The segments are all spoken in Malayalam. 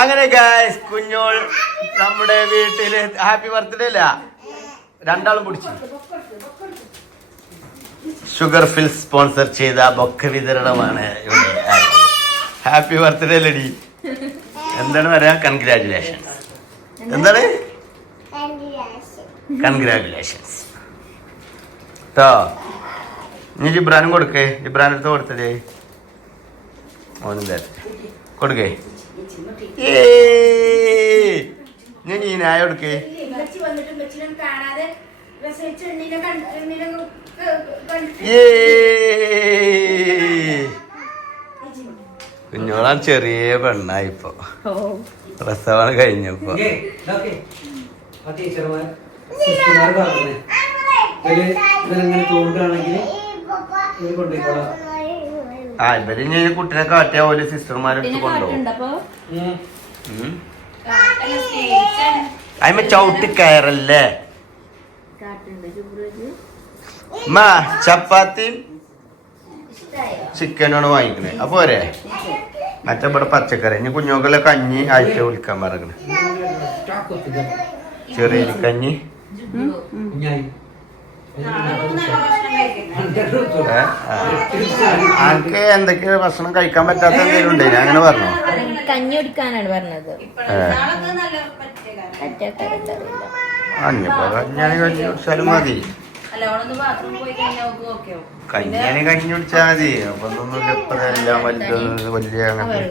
അങ്ങനെ ഗായ്സ് കുഞ്ഞോൾ നമ്മുടെ വീട്ടിൽ ഹാപ്പി ബർത്ത്ഡേ അല്ല രണ്ടാളും പിടിച്ചു. ഷുഗർ ഫിൽ സ്പോൺസർ ചെയ്ത ബൊക്ക വിതരണമാണ് ഇവിടെ ഹാപ്പി ബർത്ത്ഡേ ലഡി എന്താണ് പറയാ? കൺഗ്രാറ്റുലേഷൻസ് എന്താണ്? കൺഗ്രാറ്റുലേഷൻസ് കേട്ടോ നീ ജിബ്രാനും കൊടുക്കേ. ജിബ്രാൻ അടുത്ത് കൊടുത്തതേ. പ്രസവിച്ച എണ്ണിനെ ഞാൻ ഈ ന്യായം ഏയ്. കുഞ്ഞോളാണ് ചെറിയ പെണ്ണായിപ്പോ പ്രസവാണ് പ്രസവം കഴിഞ്ഞപ്പോ ടീച്ചർമാർ ഇത് കൊണ്ടുപോയിക്കോളാം. ആ ഇവർ ഇനി ഈ കുട്ടിനെ കാട്ടിയ പോലെ സിസ്റ്റർമാരെടുത്ത് കൊണ്ടുപോകും. അയിമ ചവിട്ടി കയറല്ലേ? മാ ചപ്പാത്തി? ചിക്കനാണ് വാങ്ങിക്കണേ. അപ്പൊ പോരെ. മറ്റേ ഇവിടെ പച്ചക്കറി. ഇനി കുഞ്ഞുങ്ങളെ കഞ്ഞി ആഴ്ച വിളിക്കാൻ പറയണേ. ചെറിയ കഞ്ഞി. കുഞ്ഞായി. ഏ? ആ. അനക്ക് എന്തൊക്കെ ഭക്ഷണം കഴിക്കാൻ പറ്റാത്ത എന്തെങ്കിലും ഉണ്ട് ഞാൻ അങ്ങനെ പറഞ്ഞു കഞ്ഞി കുടിക്കാനാണ് പറഞ്ഞത് കഞ്ഞാണി കഞ്ഞി കുടിച്ചാലും മതി കഞ്ഞാണി കഞ്ഞി കുടിച്ചാൽ മതി അപ്പൊ ഒന്നും എല്ലാം വലുത് വലിയ അങ്ങനെ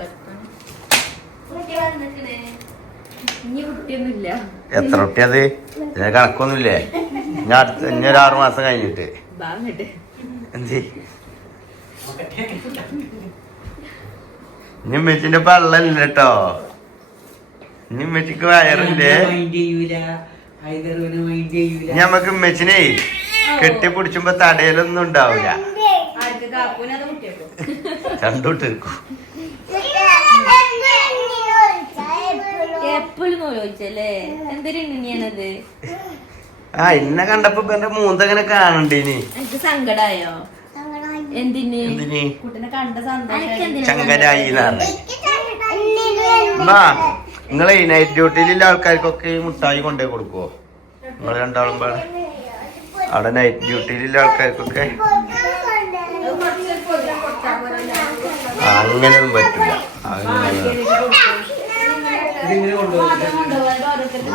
എത്ര കുട്ടിയത് ഇതിന് കണക്കൊന്നുമില്ലേ ഞാൻ അടുത്ത ഇനി ഒരു ആറു മാസം കഴിഞ്ഞിട്ട്. എന്ത്? ഇനി മെച്ചിന്റെ പള്ളല്ല കേട്ടോ ഇനി മെച്ചിക്ക് വയറില്ലേ ഞമ്മക്ക് മെച്ചിനെ കെട്ടിപ്പിടിച്ചുമ്പോ തടയലൊന്നും ഉണ്ടാവില്ല രണ്ടോട്ടിരിക്കും എപ്പോഴും ചോദിച്ചല്ലേ എന്തൊരു ഇങ്ങനെയാണത് ആ എന്നെ കണ്ടപ്പോ എന്റെ മൂന്തങ്ങനെ കാണണ്ടേനി. എനിക്ക് സങ്കടായോ? എന്തിന്? എന്തിനി? കുട്ടിനെ കണ്ട ചങ്കരായി എന്നാ നിങ്ങളെ നൈറ്റ് ഡ്യൂട്ടിയിലുള്ള ആൾക്കാർക്കൊക്കെ ഈ മുട്ടായി കൊണ്ടേ കൊടുക്കുവോ? നിങ്ങൾ രണ്ടാളും പാടെ. അവിടെ നൈറ്റ് ഡ്യൂട്ടിയിലുള്ള ആൾക്കാർക്കൊക്കെ അങ്ങനെയൊന്നും പറ്റില്ല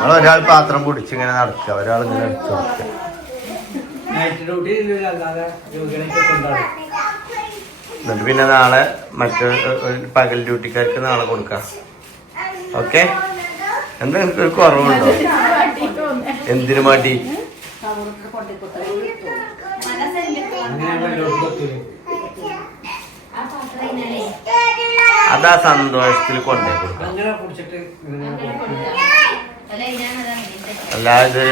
നിങ്ങൾ ഒരാൾ പാത്രം പൊടിച്ച് ഇങ്ങനെ നടക്കുക ഒരാൾ ഇങ്ങനെ എടുത്ത് കൊടുക്കുക. നൈറ്റ് ഡ്യൂട്ടി അല്ലാതെ രോഗികളൊക്കെ കൊണ്ടാണ്. എന്നിട്ട് പിന്നെ നാളെ മറ്റു ഒരു പകൽ ഡ്യൂട്ടിക്കാർക്ക് നാളെ കൊടുക്കാം. ഓക്കെ? എന്താ ഒരു കുറവുണ്ടോ? എന്തിനു മടി? അതാ സന്തോഷത്തിൽ കൊണ്ടേ കൊടുക്കാം. അല്ലാതെ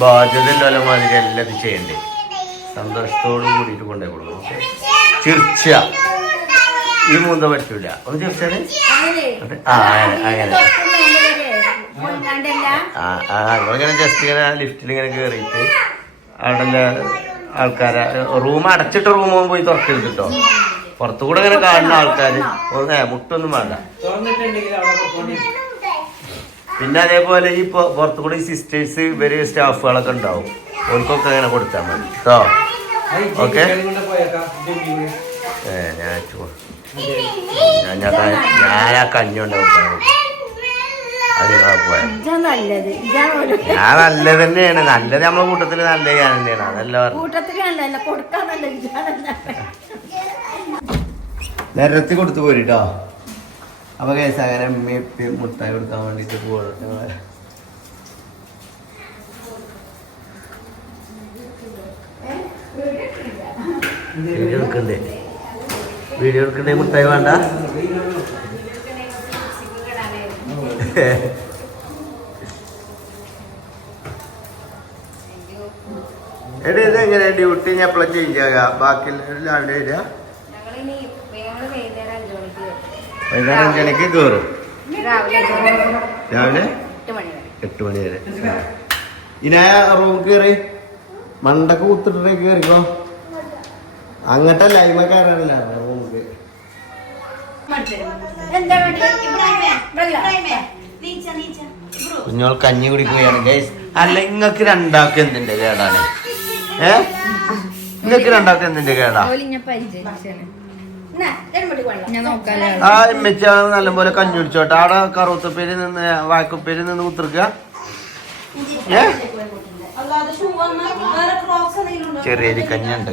ബാധ്യതയില്ലാതെ ബാധ്യത മാതിരി എല്ലാം ഇത് ചെയ്യണ്ടേ. സന്തോഷത്തോട് കൂടിയിട്ട് കൊണ്ടേ കൊടുക്കണം ചിർച്ച. ഈ മൂന്ന പറ്റൂല. ഒന്ന് ചിർച്ചാൽ ആ അങ്ങനെ ആ ജസ്റ്റ് ഇങ്ങനെ ലിഫ്റ്റിൽ ഇങ്ങനെ കയറിയിട്ട് അവിടെ ആൾക്കാരെ റൂം അടച്ചിട്ട് റൂമൊന്നും പോയി തുറക്കരുത് കേട്ടോ പുറത്തുകൂടെ ഇങ്ങനെ കാണുന്ന ആൾക്കാർ ഒന്നേ മുട്ടൊന്നും വേണ്ട. പിന്നെ അതേപോലെ ഈ പുറത്തു കൂടെ ഈ സിസ്റ്റേഴ്സ് ഇവർ സ്റ്റാഫുകളൊക്കെ ഉണ്ടാവും. ഓർക്കൊക്കെ അങ്ങനെ കൊടുത്താൽ മതി. കേട്ടോ ഓക്കെ? ഏ ഞാൻ ചോ- ഞാൻ ഞാൻ ഞാൻ ആ കഞ്ഞുണ്ടാവും ഞാൻ നല്ലത് തന്നെയാണ്. നല്ലത് നമ്മളെ കൂട്ടത്തിൽ നല്ല ഞാൻ തന്നെയാണ്. അതല്ല നിരത്തി കൊടുത്തു പോരിട്ടോ അപ്പൊ കേസ് അങ്ങനെ ഉമ്മയും ഉപ്പയും മുട്ടായി കൊടുക്കാൻ വേണ്ടിട്ട് പോകട്ടെ വീഡിയോ എടുക്കണ്ടേ? വീഡിയോ എടുക്കണ്ടേ? മുട്ടായി വേണ്ട? എടി ഇത് എങ്ങനെ ഡ്യൂട്ടി ഞാൻ എപ്പോഴും ചേഞ്ച് ആകാം? ബാക്കി എല്ലാവരുടെ വരിക ഞങ്ങളിനി ഞങ്ങൾ വൈകുന്നേരം അഞ്ചു മണിക്ക് വൈകുന്നേരം അഞ്ച് മണിക്ക് കയറും രാവിലെ? എട്ട് മണി വരെ. എട്ട് മണി വരെ. ഇനി റൂം കയറി മണ്ടക്ക് കുത്തിട്ടേ കയറിക്കോ അങ്ങനത്തെ ലൈമ കയറാനില്ല റൂമിക്ക് എന്താ വേണ്ടത്? ഇബ്രാഹിമേ, നീച്ച നീച്ച കുഞ്ഞോൾ കഞ്ഞി കുടിക്കുകയാണ് ഗൈസ് അല്ല ഇങ്ങക്ക് രണ്ടാൾക്ക് എന്തിന്റെ കേടാണ്? ഏ? ഇങ്ങക്ക് രണ്ടാൾക്ക് എന്തിന്റെ കേടാ? ആ ഇമ്മച്ച നല്ലപോലെ കഞ്ഞി കുടിച്ചോട്ടെ. ആടെ കറുത്തപ്പേര് നിന്ന് വായ്ക്കുപ്പേര് നിന്ന് കുത്തിർക്കുക ഏ? ചെറിയൊരു കഞ്ഞുണ്ട്?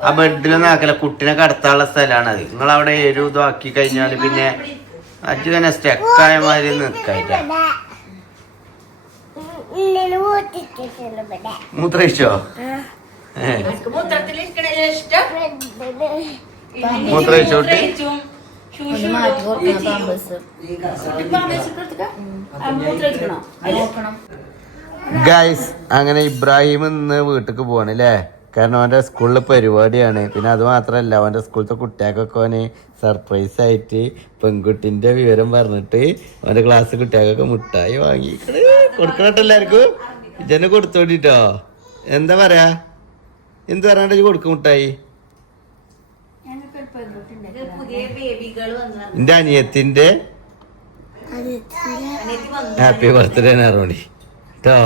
ആ ബെഡിലൊന്നും നാക്കല കുട്ടിനെ കടത്താനുള്ള സ്ഥലമാണ് അത്. നിങ്ങൾ അവിടെ എരു ഇതാക്കി കഴിഞ്ഞാൽ പിന്നെ അച്ഛനെ സ്റ്റെക്കായ മാതിരി നിക്കായിട്ട മൂത്രയിച്ചോ ഏ എനിക്ക് മൂത്രത്തിലിരിക്കണല്ലേ ഇഷ്ടം മൂത്രയിച്ചോ കുട്ടി ഒന്ന് മാറ്റി കൊടുക്കണം പാമ്പേഴ്സ് നോക്കണം ഗൈസ് അങ്ങനെ ഇബ്രാഹിം ഇന്ന് വീട്ടിക്ക് പോവാണ് അല്ലേ കാരണം അവന്റെ സ്കൂളിൽ പരിപാടിയാണ്. പിന്നെ അത് മാത്രമല്ല അവന്റെ സ്കൂളത്തെ കുട്ടികൾക്കൊക്കെ അവന് സർപ്രൈസ് ആയിട്ട് പെൺകുട്ടിന്റെ വിവരം പറഞ്ഞിട്ട് അവന്റെ ക്ലാസ് കുട്ടികൾക്കൊക്കെ മുട്ടായി വാങ്ങി കൊടുക്കണട്ടോ എല്ലാവർക്കും. ഇജന്നെ കൊടുത്തോണ്ടിട്ടോ എന്താ പറയാ? എന്ത് പറഞ്ഞിട്ട് കൊടുക്കും മുട്ടായി? എന്റെ അനിയത്തിന്റെ ഹാപ്പി ബർത്ത്ഡേ നേറോണി കേട്ടോ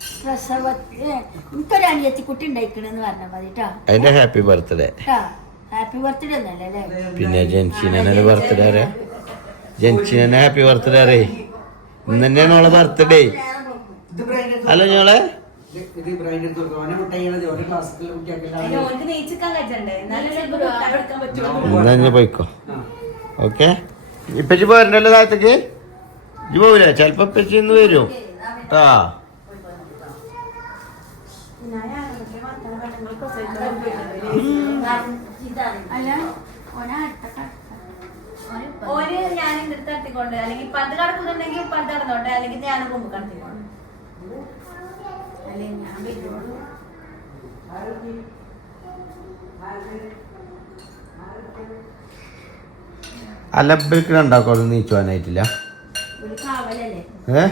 ഏ എനിക്കൊരു അനിയത്തി കുട്ടി ഉണ്ടായിക്കണെന്ന് പറഞ്ഞാൽ മതി കേട്ടോ അതിന്റെ ഹാപ്പി ബർത്ത്ഡേ ഹാപ്പി ബർത്ത്ഡേ ഒന്നല്ലേ അല്ലേ? പിന്നെ ജൻസിനെ ബർത്ത്ഡേ അറിയാ ജൻസിനെ ഹാപ്പി ബർത്ത്ഡേ അറിയേ ഇന്ന് തന്നെയാണ് ഓളെ ബർത്ത്ഡേ ഹലോ എന്നാ ഞാൻ പോയിക്കോ. ഓക്കെ? ഇപ്പച്ചി പോരണ്ടല്ലോ താഴത്തേക്ക്? ഇജ്ജ് പോവില്ല ചെലപ്പോ ഇപ്പച്ചി ഇന്ന് വരും. ആ. അല്ല ഓന ഓന് ഞാൻ ഇന്നിട്ട് തട്ടിക്കൊണ്ട് അല്ലെങ്കിൽ പത്ത് കടക്കുന്നുണ്ടെങ്കിൽ പത്ത് കടന്നോട്ടെ അല്ലെങ്കിൽ ഞാൻ കൊമ്പ് കടത്തിക്കോട്ടെ അല്ലെ ഞാൻ വരുള്ളൂ അല്ല ഇവർക്ക് രണ്ടാക്കോളും ഏ?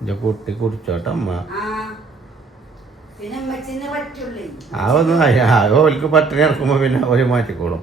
എന്റെ കുട്ടി കുടിച്ചോട്ടെ അമ്മ. ആ. ഒന്നും ആ ഓൽക്ക് പട്ടിണി ഇറക്കുമ്പോ പിന്നെ അവർ മാറ്റിക്കോളും.